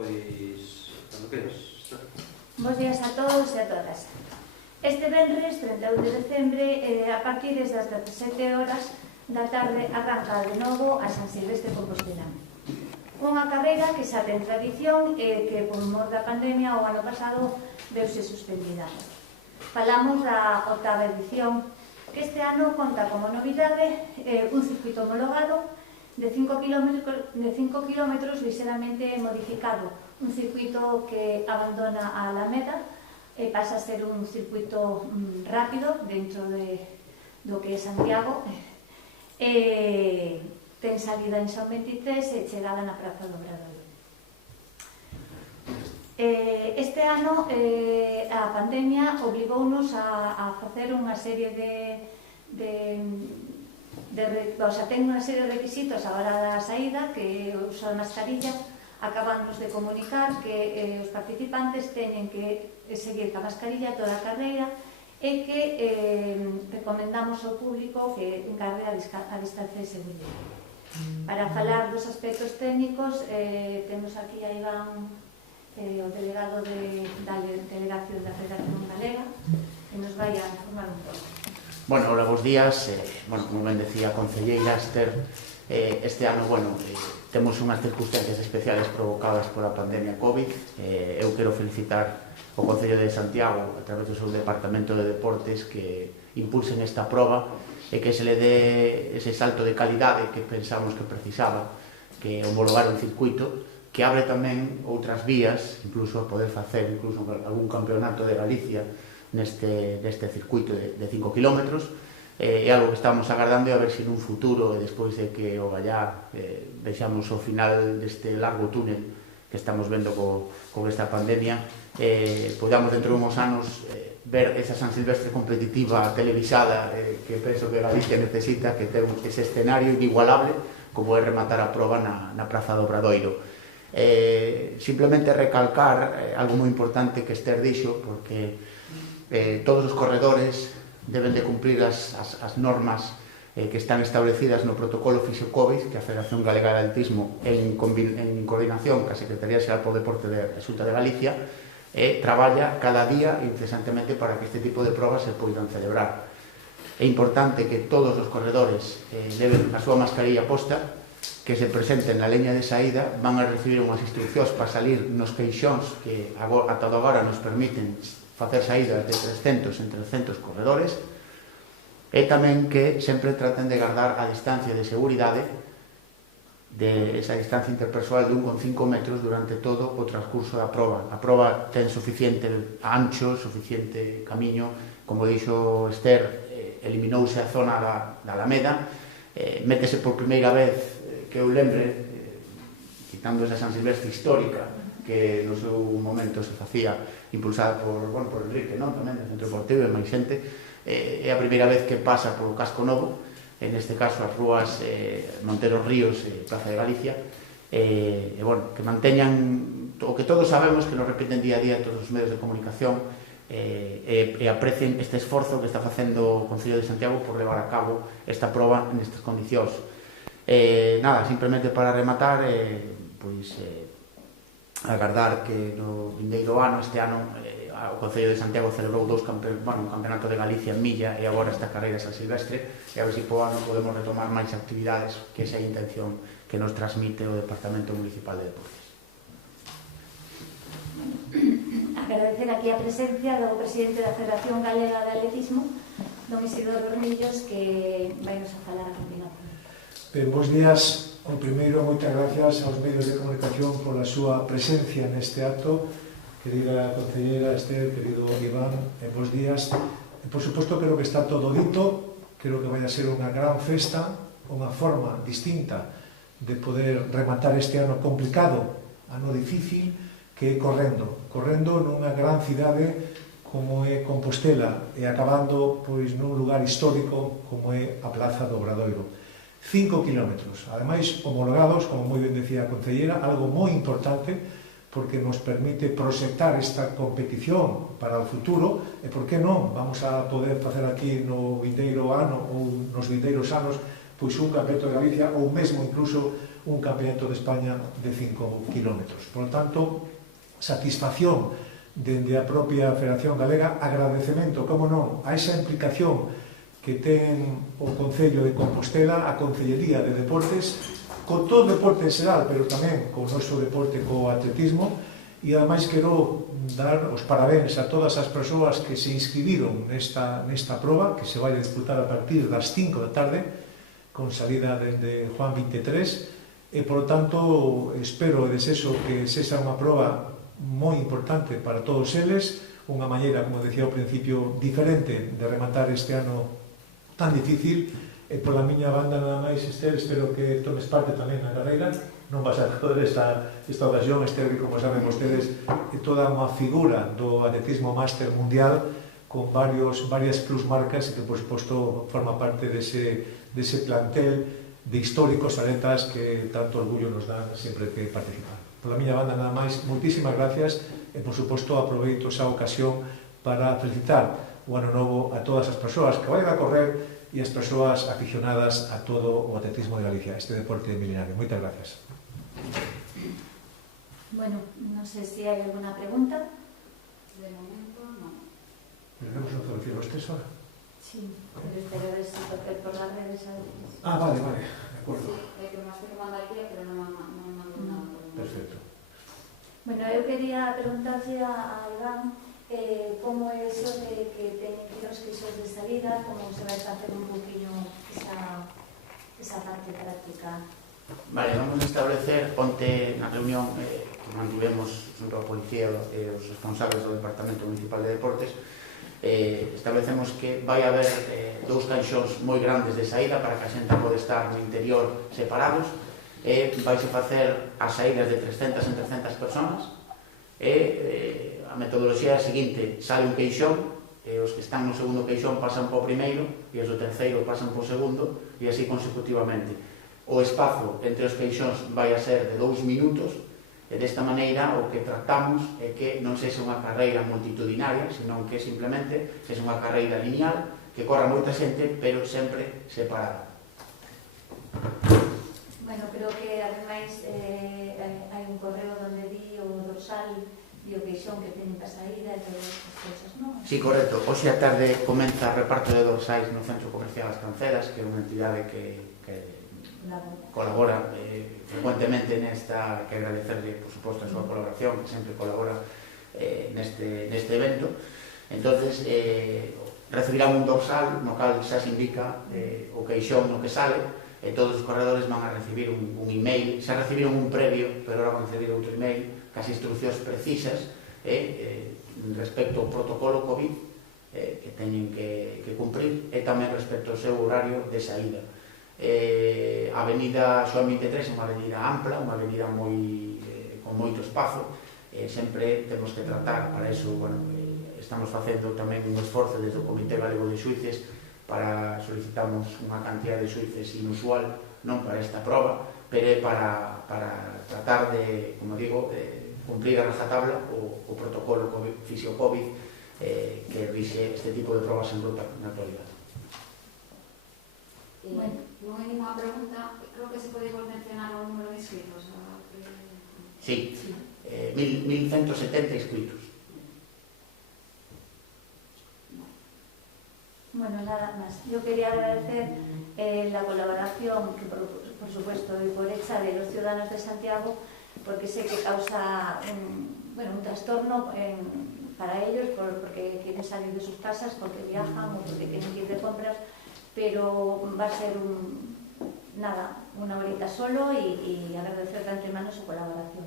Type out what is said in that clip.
Pois, cando queras. Bos días a todos e a todas. Este venres, 31 de decembre, a partir das 17 horas da tarde, arranca de novo a San Silvestre Compostelán. Unha carreira que xa ten tradición e que, por mor da pandemia, o ano pasado veuse suspendida. Falamos da 8ª edición, que este ano conta como novidade un circuito homologado de 5 kilómetros ligeramente modificado, un circuito que abandona a Alameda e pasa a ser un circuito rápido dentro do que é Santiago. Ten salida en San 23 e chegada na Praza do Obradoiro. Este ano a pandemia obligounos a facer unha serie ten unha serie de requisitos a hora da saída, que o uso da mascarilla. Acabamos de comunicar que os participantes teñen que seguir ca mascarilla toda a carreira e que recomendamos ao público que encargue a distancia de seguridade. Para falar dos aspectos técnicos, temos aquí a Iván, o delegado da delegación da Federación Galega, que nos vai a informar un pouco. Bueno, hola, bons días. Como ben decía a concelleira Esther, este ano, temos unhas circunstancias especiales provocadas pola pandemia COVID. Eu quero felicitar o Concello de Santiago, a través do seu Departamento de Deportes, que impulsen esta proba e que se le dé ese salto de calidade que pensamos que precisaba, que homologar un circuito que abre tamén outras vías, incluso a poder facer algún campeonato de Galicia neste circuito de 5 kilómetros. É algo que estamos agardando, e a ver se nun futuro, despois de que o Gallá vexamos o final deste largo túnel que estamos vendo con esta pandemia, podamos dentro de uns anos ver esa San Silvestre competitiva televisada que penso que Galicia necesita, que ten ese escenario inigualable como é rematar a proba na Praza do Obradoiro. Simplemente recalcar algo moi importante que Esther dixo, porque todos os corredores deben de cumprir as normas que están establecidas no protocolo Fixo-Covid, que a Federación Galega de Atletismo, en coordinación ca Secretaría Xeral por Deporte da Xunta de Galicia, traballa cada día incesantemente para que este tipo de probas se poidan celebrar. É importante que todos os corredores leven a súa mascarilla posta, que se presenten na leña de saída, van a recibir unhas instruccións para salir nos queixóns que ata agora nos permiten facer saídas de 300 en 300 corredores, e tamén que sempre traten de guardar a distancia de seguridade, de esa distancia interpersoal de 1,5 metros durante todo o transcurso da proba. A proba ten suficiente ancho, suficiente camiño, como dixo Esther, eliminouse a zona da Alameda, métese por primeira vez, que eu lembre, quitando esa San Silvestre histórica, que no seu momento se facía impulsada por Enrique, tamén do Centro Deportivo e máis xente, é a primeira vez que pasa polo Casco Novo, en este caso as rúas Montero Ríos e Praza de Galicia, que manteñan o que todos sabemos, que nos repiten día a día todos os medios de comunicación, e aprecien este esforzo que está facendo o Concello de Santiago por levar a cabo esta proba nestas condicións. Simplemente para rematar, agardar que no vindeiro ano, este ano, o Concello de Santiago celebrou un campeonato de Galicia en milla e agora esta carreira San Silvestre, e a ver se po ano podemos retomar máis actividades, que esa é a intención que nos transmite o Departamento Municipal de Deportes. Agradecer aquí a presencia do presidente da Federación Galega de Atletismo, don Isidoro Bermillos, que vai nos a falar a continuación. Bos días. O primeiro, moitas gracias aos medios de comunicación pola súa presencia neste acto. Querida concelleira Esther, querido Iván, bos días. Por suposto, creo que está todo dito. Creo que vai a ser unha gran festa, unha forma distinta de poder rematar este ano complicado, ano difícil, que é correndo nunha gran cidade como é Compostela e acabando nun lugar histórico como é a Praza do Obradoiro. 5 kilómetros, ademais homologados, como moi ben decía a concelleira, algo moi importante porque nos permite proxectar esta competición para o futuro, e por que non vamos a poder facer aquí no vindeiro ano ou nos vindeiros anos pois un campeonato de Galicia ou mesmo incluso un campeonato de España de 5 kilómetros. Por lo tanto, satisfacción dende a propia Federación Galega, agradecemento, como non, a esa implicación que ten o Concello de Compostela, a Concellería de Deportes, con todo o deporte en xeral, pero tamén co noso deporte, co atletismo, e ademais quero dar os parabéns a todas as persoas que se inscribiron nesta proba, que se vai a disputar a partir das 5 da tarde, con salida dende Juan 23, e, por lo tanto, espero e desexo que sexa unha proba moi importante para todos eles, unha maneira, como decía ao principio, diferente de rematar este ano tan difícil. E pola miña banda nada máis, Esther, espero que tomes parte tamén na carreira. Non vas a poder esta ocasión, Esther, que como saben vostedes, é toda unha figura do atletismo máster mundial con varias plusmarcas e que, por suposto, forma parte dese plantel de históricos atletas que tanto orgullo nos dan sempre que participar. Pola miña banda nada máis, moitísimas gracias e, por suposto, aproveito esa ocasión para felicitar o ano novo a todas as persoas que vayan a correr e as persoas aficionadas a todo o atletismo de Galicia, este deporte milenario. Moitas gracias. Bueno, non sei se hai alguna pregunta. De momento, no. Pero vemos un solución este ahora. Sí, pero espero ver se toque por las redes a veces. Ah, vale, de acordo. Sí, que me estoy tomando aquí, pero no me mando nada. Perfecto. Bueno, eu quería preguntarlle a Iván como é eso de que teñen que ir os queixos de salida, como se vai facer un poquinho esa parte práctica. Vale, vamos a establecer, onte na reunión que mantivemos junto á Policía e os responsables do Departamento Municipal de Deportes, establecemos que vai haber dous caixóns moi grandes de saída para que a xente pode estar no interior separados, e vaise facer as saídas de 300 en 300 personas, e a metodoloxía é a seguinte: sale un queixón, e os que están no segundo queixón pasan po primeiro, e os do terceiro pasan po segundo, e así consecutivamente. O espazo entre os queixóns vai a ser de 2 minutos, e desta maneira o que tratamos é que non sexa unha carreira multitudinaria, senón que simplemente sexa unha carreira lineal, que corra moita xente, pero sempre separada. Bueno, creo que ademais hai un correo donde di o dorsal e o queixón que teñen para saída e todas estas cousas, non? Sí, correcto. Hoxe a tarde comeza o reparto de dorsais no Centro Comercial As Canceras, que é unha entidade que colabora frecuentemente nesta, que agradecerle, por suposto, a súa colaboración, que sempre colabora neste evento. Entonces, recibirán un dorsal no cal xa se indica o queixón no que sale, e todos os corredores van a recibir un email, xa recibiron un previo, pero agora van a recibir outro email, cas instruccións precisas respecto ao protocolo COVID que teñen que cumprir, e tamén respecto ao seu horario de saída. A avenida Xoán 23 é unha avenida ampla, unha avenida con moito espazo, sempre temos que tratar para iso, estamos facendo tamén un esforzo desde o Comité Galego de Xuíces para solicitamos unha cantidad de xuíces inusual, non para esta proba, pero para tratar de, como digo, cumprir a rajatabla o protocolo fisio-COVID que rixe este tipo de probas en ruta na actualidade. Non hai ninguna pregunta, creo que se pode mencionar o número de inscritos. Sí, 1170 inscritos. Bueno, nada más. Yo quería agradecer la colaboración, que por supuesto y por hecha, de los ciudadanos de Santiago, porque sé que causa un trastorno para ellos, porque quieren salir de sus casas, porque viajan o porque tienen que ir de compras, pero va a ser una horita solo y agradecer de antemano su colaboración.